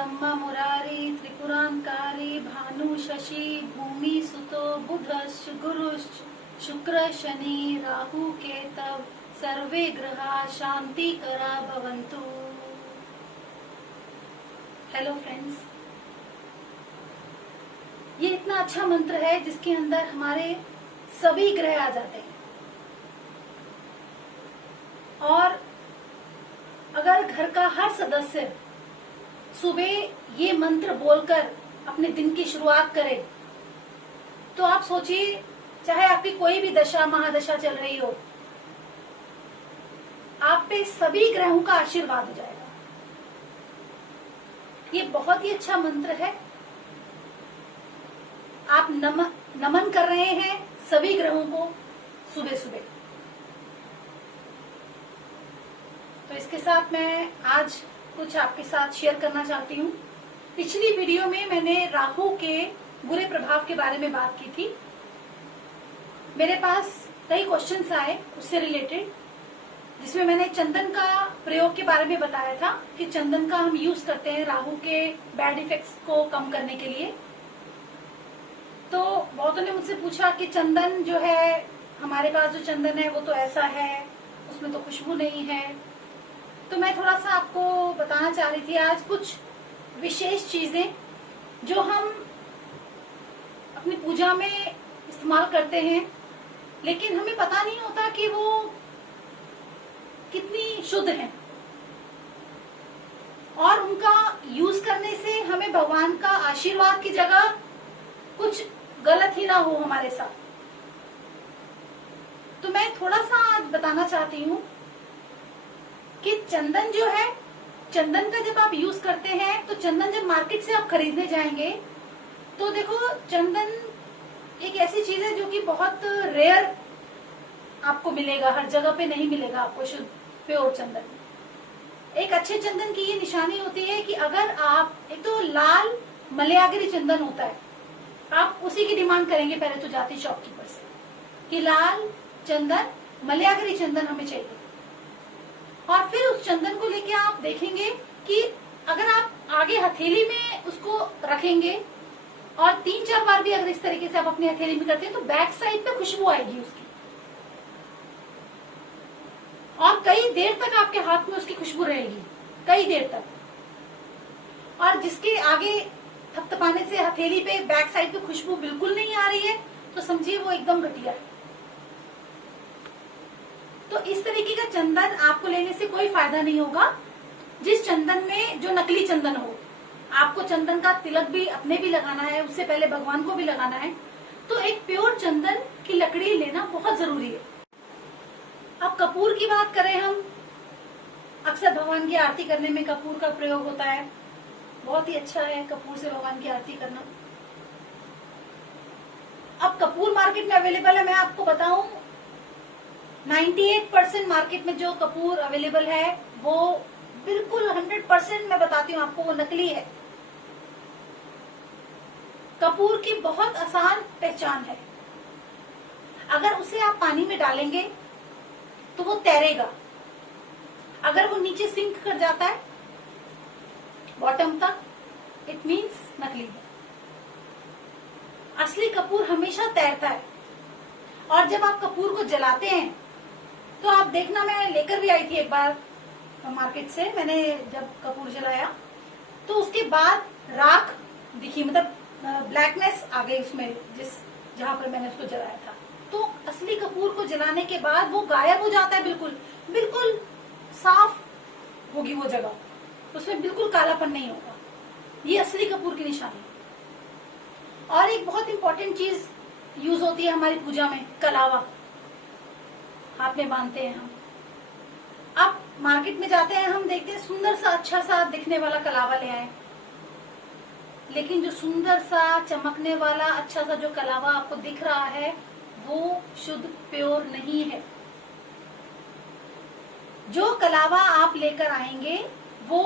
ब्रह्म मुरारी त्रिपुरांकारी भानु शशि भूमि सुतो बुधश्च गुरुश्च शुक्र शनि राहु केतव सर्वे ग्रहा शांतिकरा भवन्तु। हेलो फ्रेंड्स, ये इतना अच्छा मंत्र है जिसके अंदर हमारे सभी ग्रह आ जाते हैं। और अगर घर का हर सदस्य सुबह ये मंत्र बोलकर अपने दिन की शुरुआत करे तो आप सोचिए, चाहे आपकी कोई भी दशा महादशा चल रही हो, आप पे सभी ग्रहों का आशीर्वाद हो जाएगा। ये बहुत ही अच्छा मंत्र है। आप नमन कर रहे हैं सभी ग्रहों को सुबह सुबह। तो इसके साथ मैं आज कुछ आपके साथ शेयर करना चाहती हूँ। पिछली वीडियो में मैंने राहु के बुरे प्रभाव के बारे में बात की थी। मेरे पास कई क्वेश्चंस आए उससे रिलेटेड, जिसमें मैंने चंदन का प्रयोग के बारे में बताया था कि चंदन का हम यूज करते हैं राहु के बैड इफेक्ट्स को कम करने के लिए। तो बहुतों ने मुझसे पूछा कि चंदन जो है, हमारे पास जो चंदन है वो तो ऐसा है, उसमें तो खुशबू नहीं है। तो मैं थोड़ा सा आपको बताना चाह रही थी आज कुछ विशेष चीजें जो हम अपनी पूजा में इस्तेमाल करते हैं, लेकिन हमें पता नहीं होता कि वो कितनी शुद्ध हैं, और उनका यूज करने से हमें भगवान का आशीर्वाद की जगह कुछ गलत ही ना हो हमारे साथ। तो मैं थोड़ा सा आज बताना चाहती हूँ कि चंदन जो है, चंदन का जब आप यूज करते हैं तो चंदन जब मार्केट से आप खरीदने जाएंगे तो देखो, चंदन एक ऐसी चीज है जो कि बहुत रेयर आपको मिलेगा, हर जगह पे नहीं मिलेगा आपको शुद्ध प्योर चंदन। एक अच्छे चंदन की ये निशानी होती है कि अगर आप, एक तो लाल मलयागिरी चंदन होता है, आप उसी की डिमांड करेंगे पहले तो जाते शॉपकीपर से कि लाल चंदन, मलयागिरी चंदन हमें चाहिए। और फिर उस चंदन को लेके आप देखेंगे कि अगर आप आगे हथेली में उसको रखेंगे और 3-4 बार भी अगर इस तरीके से आप अपनी हथेली में करते हैं तो बैक साइड पे खुशबू आएगी उसकी, और कई देर तक आपके हाथ में उसकी खुशबू रहेगी, कई देर तक। और जिसके आगे थपथपाने से हथेली पे बैक साइड पे खुशबू बिल्कुल नहीं आ रही है तो समझिए वो एकदम घटिया है। तो इस तरीके का चंदन आपको लेने से कोई फायदा नहीं होगा। जिस चंदन में, जो नकली चंदन हो, आपको चंदन का तिलक भी अपने भी लगाना है, उससे पहले भगवान को भी लगाना है, तो एक प्योर चंदन की लकड़ी लेना बहुत जरूरी है। अब कपूर की बात करें हम, अक्सर भगवान की आरती करने में कपूर का प्रयोग होता है। बहुत ही अच्छा है कपूर से भगवान की आरती करना। अब कपूर मार्केट में अवेलेबल है, मैं आपको बताऊं 98% मार्केट में जो कपूर अवेलेबल है वो बिल्कुल 100% मैं बताती हूँ आपको, वो नकली है। कपूर की बहुत आसान पहचान है, अगर उसे आप पानी में डालेंगे तो वो तैरेगा। अगर वो नीचे सिंक कर जाता है बॉटम तक, इट मीन्स नकली है। असली कपूर हमेशा तैरता है। और जब आप कपूर को जलाते हैं तो आप देखना, मैं लेकर भी आई थी एक बार मार्केट से, मैंने जब कपूर जलाया तो उसके बाद राख दिखी, मतलब ब्लैकनेस आ गई उसमें, जहां पर मैंने उसको जलाया था। तो असली कपूर को जलाने के बाद वो गायब हो जाता है, बिल्कुल बिल्कुल साफ होगी वो जगह, उसमें बिल्कुल कालापन नहीं होगा। ये असली कपूर की निशानी है। और एक बहुत इंपॉर्टेंट चीज यूज होती है हमारी पूजा में, कलावा हाथ में बांधते हैं हम। अब मार्केट में जाते हैं, हम देखते हैं सुंदर सा अच्छा सा दिखने वाला कलावा ले आए, लेकिन जो सुंदर सा चमकने वाला अच्छा सा जो कलावा आपको दिख रहा है वो शुद्ध प्योर नहीं है। जो कलावा आप लेकर आएंगे वो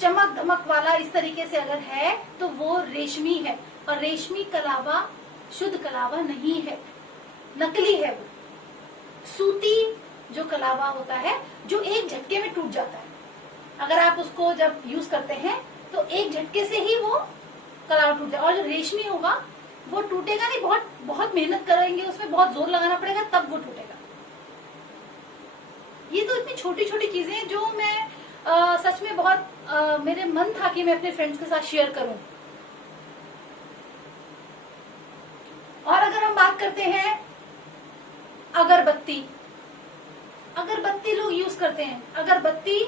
चमक धमक वाला इस तरीके से अगर है तो वो रेशमी है, और रेशमी कलावा शुद्ध कलावा नहीं है, नकली है। वो सूती जो कलावा होता है जो एक झटके में टूट जाता है, अगर आप उसको जब यूज करते हैं तो एक झटके से ही वो कलावा टूट जाए। और जो रेशमी होगा वो टूटेगा नहीं, बहुत बहुत मेहनत करेंगे, उसमें बहुत जोर लगाना पड़ेगा तब वो टूटेगा। ये तो इतनी छोटी छोटी चीजें हैं जो मैं सच में बहुत मेरे मन था कि मैं अपने फ्रेंड्स के साथ शेयर करूं। और अगर हम बात करते हैं अगरबत्ती, अगरबत्ती लोग यूज करते हैं। अगरबत्ती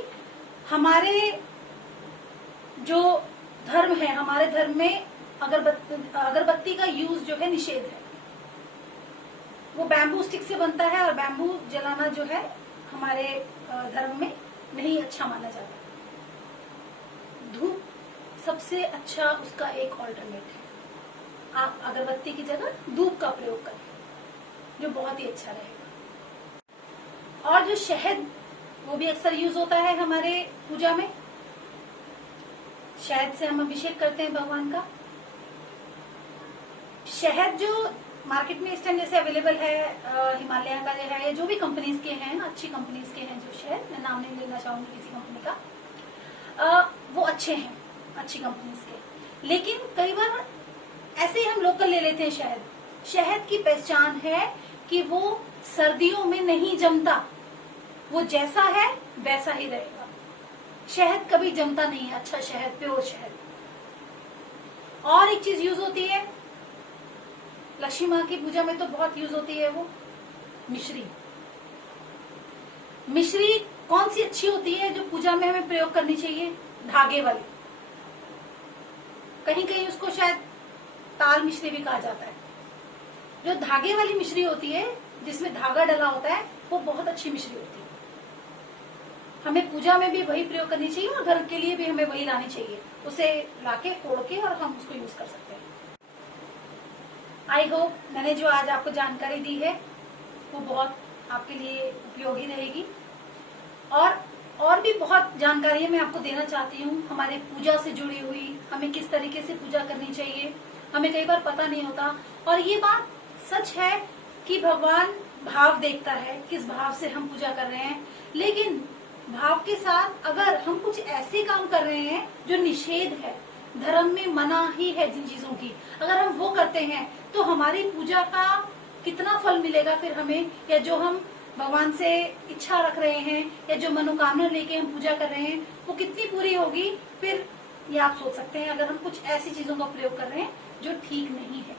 हमारे जो धर्म है, हमारे धर्म में अगरबत्ती का यूज जो है निषेध है। वो बैम्बू स्टिक से बनता है और बैम्बू जलाना जो है हमारे धर्म में नहीं अच्छा माना जाता। धूप सबसे अच्छा उसका एक ऑल्टरनेट है। आप अगरबत्ती की जगह धूप का प्रयोग करें, जो बहुत ही अच्छा रहेगा। और जो शहद, वो भी अक्सर यूज होता है हमारे पूजा में। शहद से हम अभिषेक करते हैं भगवान का। शहद जो मार्केट में इस टाइम जैसे अवेलेबल है, हिमालय का जो है, जो भी कंपनीज के हैं, अच्छी कंपनीज के हैं जो शहद, मैं नाम नहीं लेना चाहूंगी किसी कंपनी का, वो अच्छे हैं, अच्छी कंपनीज के। लेकिन कई बार ऐसे ही हम लोकल ले लेते हैं शहद। शहद की पहचान है कि वो सर्दियों में नहीं जमता, वो जैसा है वैसा ही रहेगा। शहद कभी जमता नहीं है, अच्छा शहद, प्योर शहद। और एक चीज यूज होती है लक्ष्मी माँ की पूजा में, तो बहुत यूज होती है वो मिश्री। मिश्री कौन सी अच्छी होती है जो पूजा में हमें प्रयोग करनी चाहिए? धागे वाली। कहीं कहीं उसको शायद ताल मिश्री भी कहा जाता है। जो धागे वाली मिश्री होती है, जिसमें धागा डला होता है, वो बहुत अच्छी मिश्री होती है। हमें पूजा में भी वही प्रयोग करनी चाहिए और घर के लिए भी हमें वही लानी चाहिए। उसे लाके फोड़ के और हम उसको यूज कर सकते हैं। आई होप मैंने जो आज आपको जानकारी दी है वो बहुत आपके लिए उपयोगी रहेगी। और भी बहुत जानकारियां मैं आपको देना चाहती हूँ हमारे पूजा से जुड़ी हुई। हमें किस तरीके से पूजा करनी चाहिए, हमें कई बार पता नहीं होता। और ये बात सच है कि भगवान भाव देखता है, किस भाव से हम पूजा कर रहे हैं। लेकिन भाव के साथ अगर हम कुछ ऐसे काम कर रहे हैं जो निषेध है, धर्म में मना ही है जिन चीजों की, अगर हम वो करते हैं तो हमारी पूजा का कितना फल मिलेगा फिर हमें, या जो हम भगवान से इच्छा रख रहे हैं या जो मनोकामना लेके हम पूजा कर रहे हैं वो कितनी पूरी होगी। फिर ये आप सोच सकते हैं अगर हम कुछ ऐसी चीजों का प्रयोग कर रहे हैं जो ठीक नहीं है।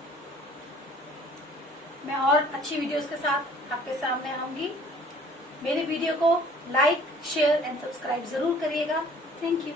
मैं और अच्छी वीडियोस के साथ आपके सामने आऊंगी। मेरे वीडियो को लाइक, शेयर एंड सब्सक्राइब जरूर करिएगा। Thank you.